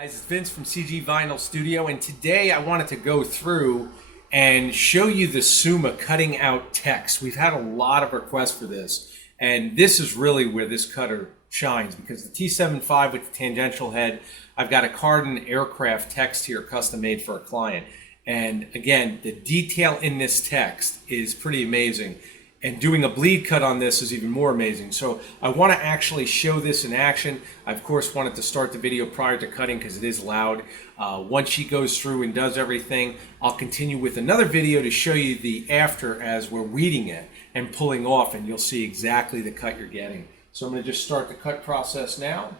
Guys, it's Vince from CG Vinyl Studio, and today I wanted to go through and show you the Summa cutting out text. We've had a lot of requests for this, and this is really where this cutter shines, because the T75 with the tangential head, I've got a Cardin aircraft text here custom made for a client. And again, the detail in this text is pretty amazing. And doing a bleed cut on this is even more amazing. So I want to actually show this in action. I, of course, wanted to start the video prior to cutting because it is loud. Once she goes through and does everything, I'll continue with another video to show you the after as we're weeding it and pulling off, and you'll see exactly the cut you're getting. So I'm going to just start the cut process now.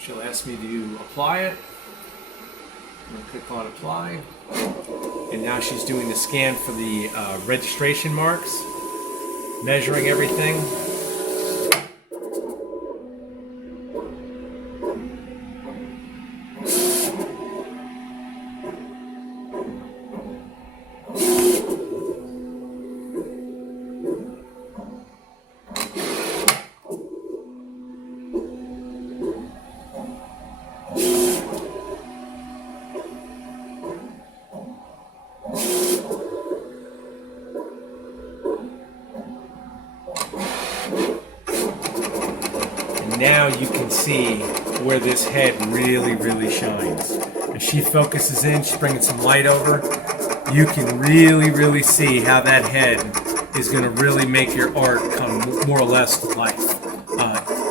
She'll ask me to apply it. I'm going to click on apply. And now she's doing the scan for the registration marks, measuring everything. Now you can see where this head really shines. As she focuses in, she's bringing some light over. You can really see how that head is going to really make your art come more or less to life.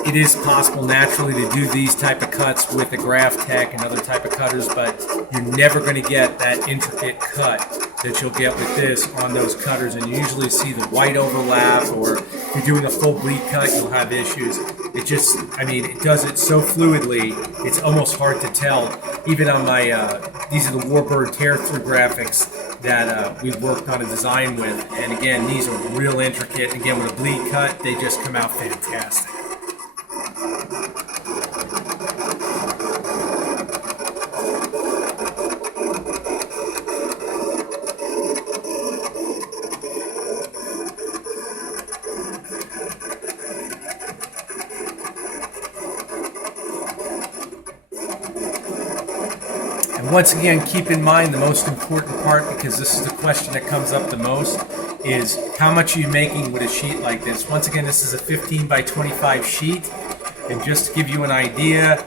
It is possible naturally to do these type of cuts with the Graph Tech and other type of cutters, but you're never going to get that intricate cut that you'll get with this on those cutters. And you usually see the white overlap, or if you're doing a full bleed cut, you'll have issues. It just, I mean, it does it so fluidly, it's almost hard to tell. Even on my, these are the Warbird tear-through graphics that we've worked on a design with. And again, these are real intricate. Again, with a bleed cut, they just come out fantastic. And once again, keep in mind the most important part, because this is the question that comes up the most, is how much are you making with a sheet like this? Once again, this is a 15 by 25 sheet. And just to give you an idea,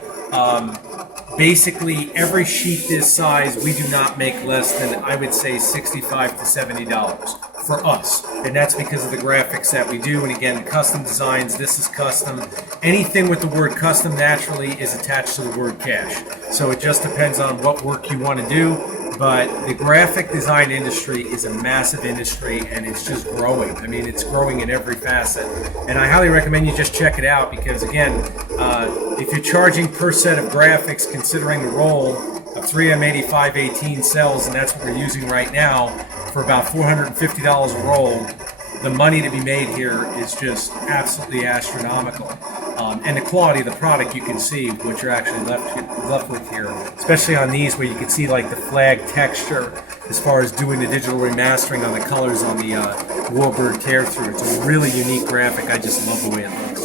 basically every sheet this size, we do not make less than, I would say, $65 to $70 for us. And that's because of the graphics that we do. And again, custom designs, this is custom. Anything with the word custom naturally is attached to the word cash. So it just depends on what work you want to do. But the graphic design industry is a massive industry, and it's just growing. I mean, it's growing in every facet. And I highly recommend you just check it out, because again, if you're charging per set of graphics, considering the roll of 3M8518 cells, and that's what we're using right now, for about $450 a roll, the money to be made here is just absolutely astronomical. And the quality of the product, you can see what you're actually left with here, especially on these where you can see like the flag texture as far as doing the digital remastering on the colors on the Warbird tear-through. It's a really unique graphic. I just love the way it looks.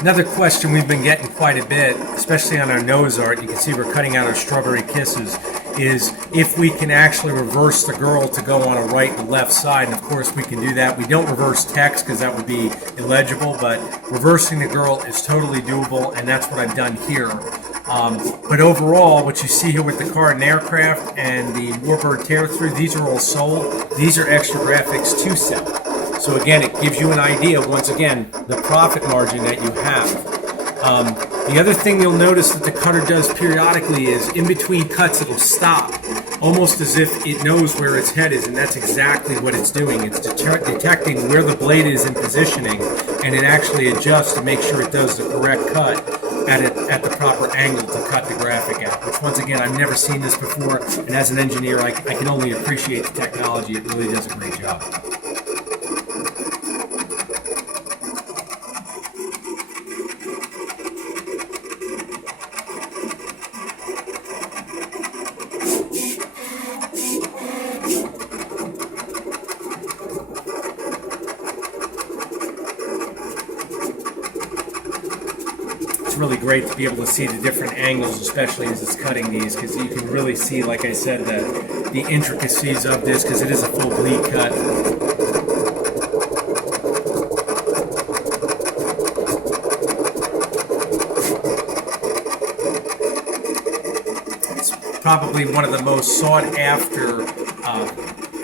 Another question we've been getting quite a bit, especially on our nose art, you can see we're cutting out our Strawberry Kisses, is if we can actually reverse the girl to go on a right and left side. And of course we can do that. We don't reverse text because that would be illegible, but reversing the girl is totally doable, and that's what I've done here. But overall, what you see here with the Cardin aircraft and the Warbird tear-through, these are all sold. These are extra graphics to sell. So again, it gives you an idea, once again, the profit margin that you have. The other thing you'll notice that the cutter does periodically is in between cuts it'll stop, almost as if it knows where its head is, and that's exactly what it's doing. It's detecting where the blade is in positioning, and it actually adjusts to make sure it does the correct cut at the proper angle to cut the graphic out, which once again, I've never seen this before, and as an engineer, I can only appreciate the technology. It really does a great job. really great to be able to see the different angles, especially as it's cutting these, because you can really see, like I said, the intricacies of this, because it is a full bleed cut. Probably one of the most sought after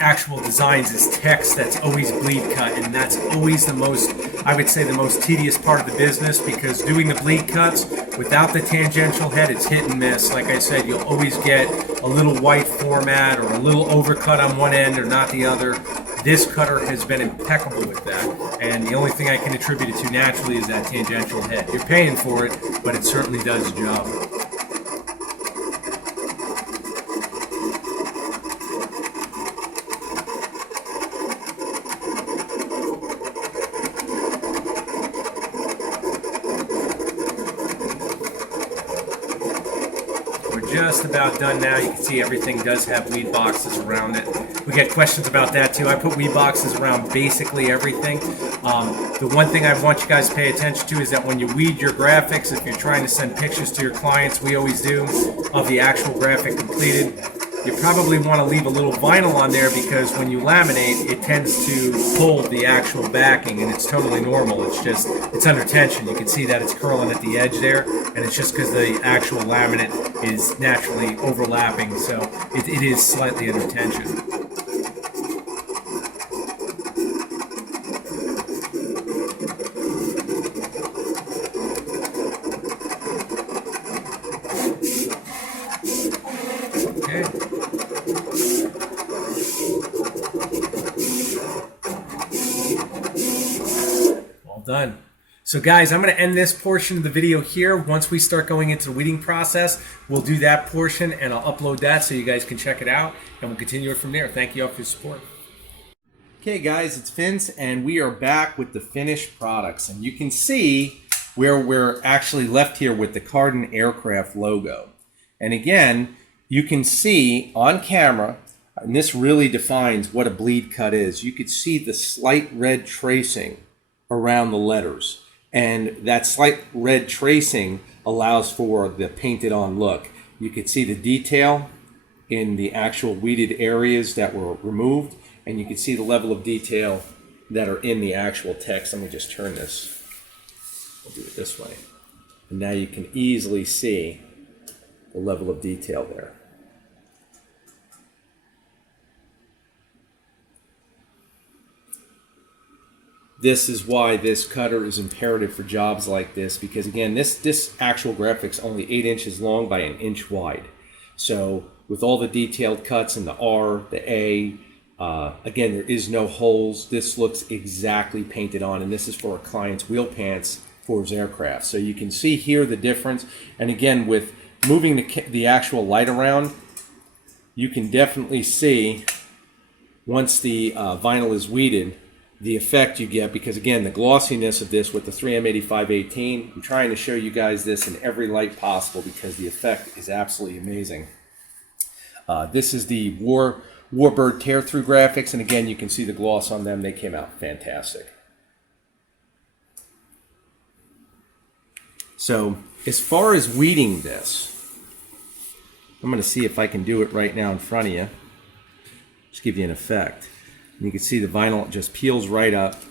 actual designs is text that's always bleed cut, and that's always the most, I would say, the most tedious part of the business, because doing the bleed cuts without the tangential head, it's hit and miss. Like I said, you'll always get a little white format or a little overcut on one end or not the other. This cutter has been impeccable with that, and the only thing I can attribute it to naturally is that tangential head. You're paying for it, but it certainly does the job. Just about done now. You can see everything does have weed boxes around it. We get questions about that too. I put weed boxes around basically everything. The one thing I want you guys to pay attention to is that when you weed your graphics, if you're trying to send pictures to your clients, we always do, of the actual graphic completed, you probably want to leave a little vinyl on there, because when you laminate, it tends to pull the actual backing, and it's totally normal. It's under tension. You can see that it's curling at the edge there, and it's just because the actual laminate is naturally overlapping, so it is slightly under tension. Done. So guys, I'm going to end this portion of the video here. Once we start going into the weeding process, we'll do that portion and I'll upload that so you guys can check it out, and we'll continue it from there. Thank you all for your support. Okay guys, it's Vince, and we are back with the finished products, and you can see where we're actually left here with the Cardin Aircraft logo. And again, you can see on camera, and this really defines what a bleed cut is. You could see the slight red tracing around the letters, and that slight red tracing allows for the painted on look. You could see the detail in the actual weeded areas that were removed, and you can see the level of detail that are in the actual text. Let me just turn this. We'll do it this way, and now you can easily see the level of detail there. This is why this cutter is imperative for jobs like this, because again, this actual graphic's only 8 inches long by 1 inch wide. So with all the detailed cuts in the R, the A, again, there is no holes. This looks exactly painted on, and this is for a client's wheel pants for his aircraft. So you can see here the difference. And again, with moving the actual light around, you can definitely see once the vinyl is weeded, the effect you get, because again, the glossiness of this with the 3M8518, I'm trying to show you guys this in every light possible because the effect is absolutely amazing. This is the Warbird tear-through graphics, and again, you can see the gloss on them. They came out fantastic. So as far as weeding this, I'm going to see if I can do it right now in front of you. Just give you an effect. And you can see the vinyl just peels right up.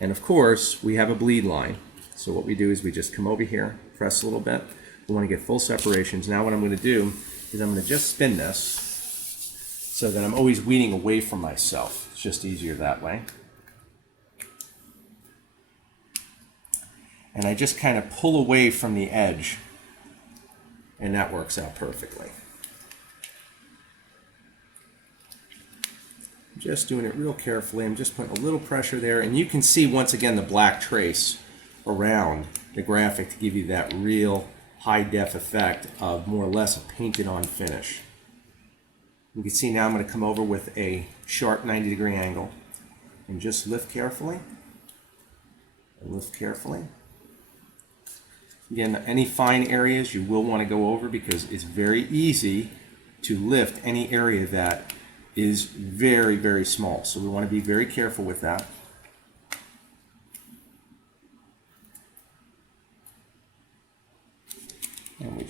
And of course, we have a bleed line. So what we do is we just come over here, press a little bit. We want to get full separations. Now what I'm going to do is I'm going to just spin this so that I'm always weeding away from myself. It's just easier that way. And I just kind of pull away from the edge, and that works out perfectly. Just doing it real carefully. I'm just putting a little pressure there, and you can see once again the black trace around the graphic to give you that real high def effect of more or less a painted on finish. You can see now I'm going to come over with a sharp 90-degree angle and just lift carefully and lift carefully. Again, any fine areas you will want to go over because it's very easy to lift any area that is very, very small. So we want to be very careful with that.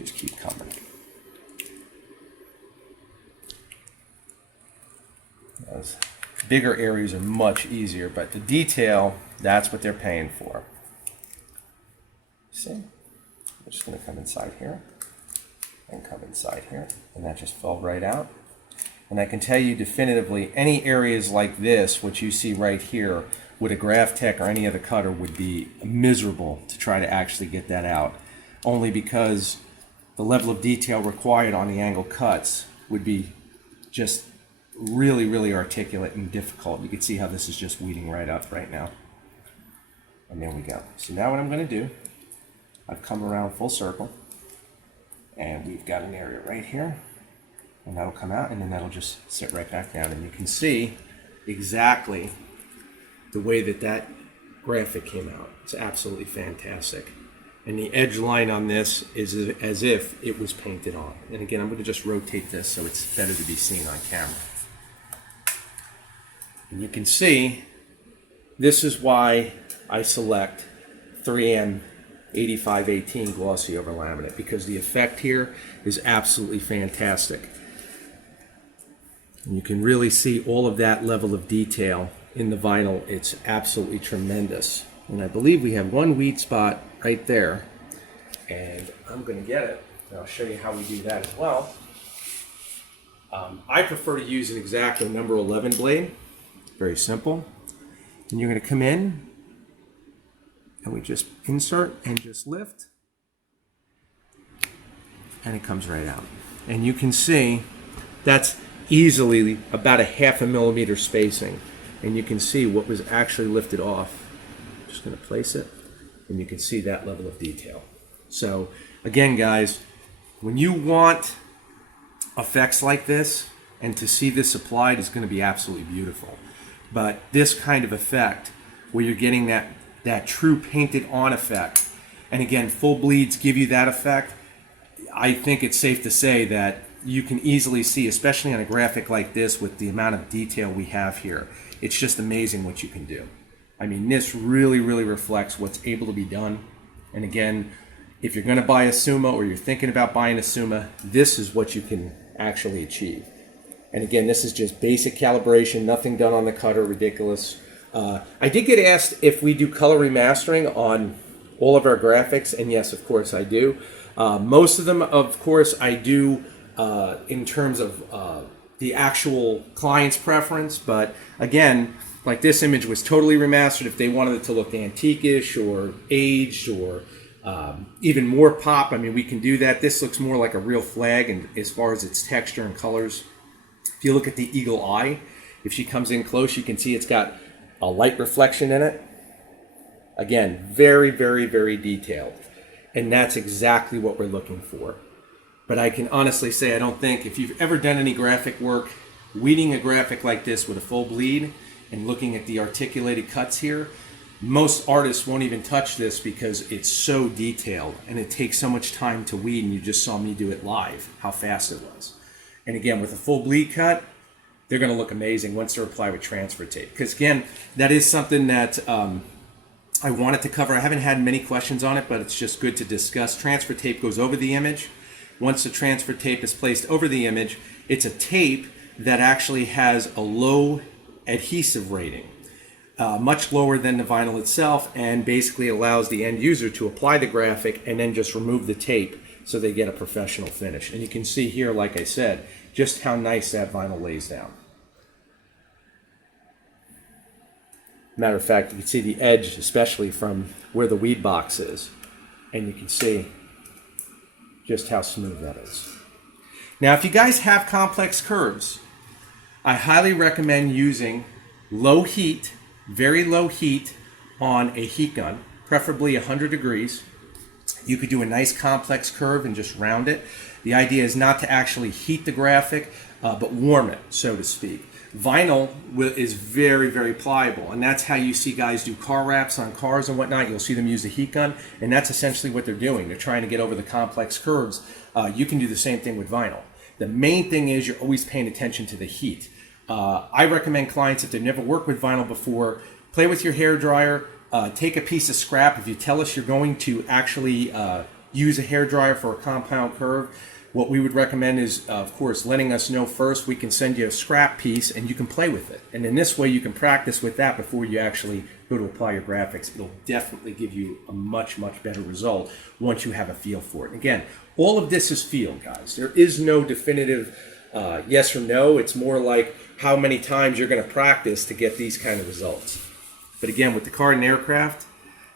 just keep coming. Those bigger areas are much easier, but the detail, that's what they're paying for. See? I'm just going to come inside here and come inside here, and that just fell right out. And I can tell you definitively, any areas like this, which you see right here, with a Graph Tech or any other cutter would be miserable to try to actually get that out, only because the level of detail required on the angle cuts would be just really, really articulate and difficult. You can see how this is just weeding right up right now. And there we go. So now what I'm going to do, I've come around full circle, and we've got an area right here, and that'll come out, and then that'll just sit right back down, and you can see exactly the way that that graphic came out. It's absolutely fantastic. And the edge line on this is as if it was painted on. And again, I'm going to just rotate this so it's better to be seen on camera. And you can see, this is why I select 3M 8518 glossy over laminate, because the effect here is absolutely fantastic. And you can really see all of that level of detail in the vinyl. It's absolutely tremendous. And I believe we have one weed spot right there, and I'm going to get it, and I'll show you how we do that as well. I prefer to use an X-Acto number 11 blade. Very simple. And you're going to come in, and we just insert and just lift, and it comes right out. And you can see that's easily about a 1/2 millimeter spacing, and you can see what was actually lifted off. Just going to place it, and you can see that level of detail. So again, guys, when you want effects like this, and to see this applied is going to be absolutely beautiful. But this kind of effect, where you're getting that true painted on effect, and again, full bleeds give you that effect, I think it's safe to say that you can easily see, especially on a graphic like this with the amount of detail we have here, it's just amazing what you can do. I mean, this really, really reflects what's able to be done. And again, if you're going to buy a Summa, or you're thinking about buying a Summa, this is what you can actually achieve. And again, this is just basic calibration, nothing done on the cutter, ridiculous. I did get asked if we do color remastering on all of our graphics, and yes, of course I do. Most of them, of course, I do in terms of the actual client's preference, but again, like this image was totally remastered. If they wanted it to look antique-ish or aged or even more pop, I mean, we can do that. This looks more like a real flag, and as far as its texture and colors. If you look at the eagle eye, if she comes in close, you can see it's got a light reflection in it. Again, very, very, very detailed. And that's exactly what we're looking for. But I can honestly say, I don't think, if you've ever done any graphic work, weeding a graphic like this with a full bleed and looking at the articulated cuts here, most artists won't even touch this because it's so detailed and it takes so much time to weed, and you just saw me do it live, how fast it was. And again, with a full bleed cut, they're going to look amazing once they're applied with transfer tape. Because again, that is something that I wanted to cover. I haven't had many questions on it, but it's just good to discuss. Transfer tape goes over the image. Once the transfer tape is placed over the image, it's a tape that actually has a low adhesive rating, much lower than the vinyl itself, and basically allows the end user to apply the graphic and then just remove the tape so they get a professional finish. And you can see here, like I said, just how nice that vinyl lays down. Matter of fact, you can see the edge, especially from where the weed box is, and you can see just how smooth that is. Now, if you guys have complex curves, I highly recommend using low heat, very low heat on a heat gun, preferably 100 degrees. You could do a nice complex curve and just round it. The idea is not to actually heat the graphic, but warm it, so to speak. Vinyl is very, very pliable, and that's how you see guys do car wraps on cars and whatnot. You'll see them use a heat gun, and that's essentially what they're doing. They're trying to get over the complex curves. You can do the same thing with vinyl. The main thing is you're always paying attention to the heat. I recommend clients, if they've never worked with vinyl before, play with your hair dryer, take a piece of scrap. If you tell us you're going to actually use a hairdryer for a compound curve, what we would recommend is, of course, letting us know first. We can send you a scrap piece and you can play with it. And in this way, you can practice with that before you actually go to apply your graphics. It'll definitely give you a much, much better result once you have a feel for it. And again, all of this is feel, guys. There is no definitive yes or no. It's more like how many times you're going to practice to get these kind of results. But again, with the card and aircraft,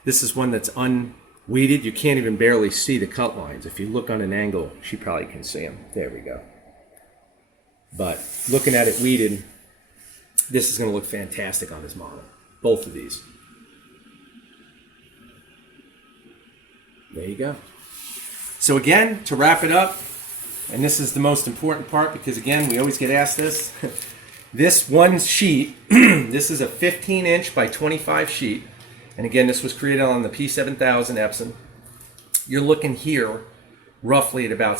this is one that's unweeded. You can't even barely see the cut lines. If you look on an angle, she probably can see them. There we go. But looking at it weeded, this is going to look fantastic on this model. Both of these. There you go. So again, to wrap it up, and this is the most important part because again, we always get asked this. This one sheet, this is a 15-inch by 25 sheet. And again, this was created on the P7000 Epson. You're looking here roughly at about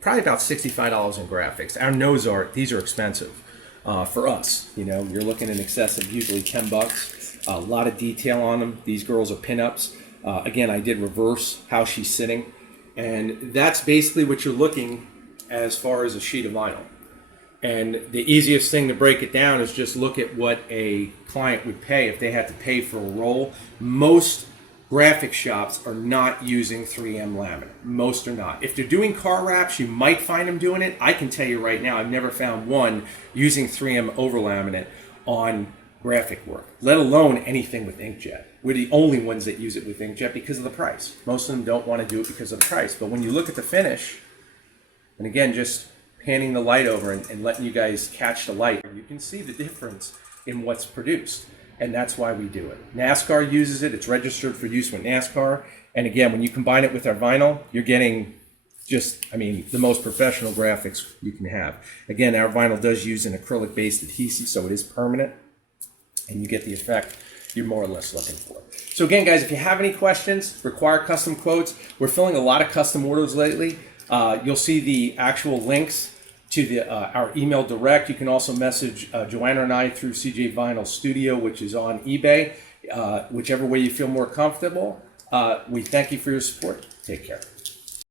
probably about $65 in graphics. Our nose art, these are expensive for us. You know, you're looking in excess of usually 10 bucks. A lot of detail on them. These girls are pinups. Again, I did reverse how she's sitting. And that's basically what you're looking as far as a sheet of vinyl. And the easiest thing to break it down is just look at what a client would pay if they had to pay for a roll. Most graphic shops are not using 3M laminate. Most are not. If they're doing car wraps, you might find them doing it. I can tell you right now, I've never found one using 3M over laminate on graphic work, let alone anything with inkjet. We're the only ones that use it with inkjet because of the price. Most of them don't want to do it because of the price. But when you look at the finish, and again, just panning the light over and letting you guys catch the light, you can see the difference in what's produced. And that's why we do it. NASCAR uses it. It's registered for use with NASCAR. And again, when you combine it with our vinyl, you're getting just, I mean, the most professional graphics you can have. Again, our vinyl does use an acrylic-based adhesive, so it is permanent. And you get the effect you're more or less looking for. So again, guys, if you have any questions, require custom quotes, we're filling a lot of custom orders lately. You'll see the actual links to our email direct. You can also message Joanna and I through CJ Vinyl Studio, which is on eBay. Whichever way you feel more comfortable. We thank you for your support. Take care.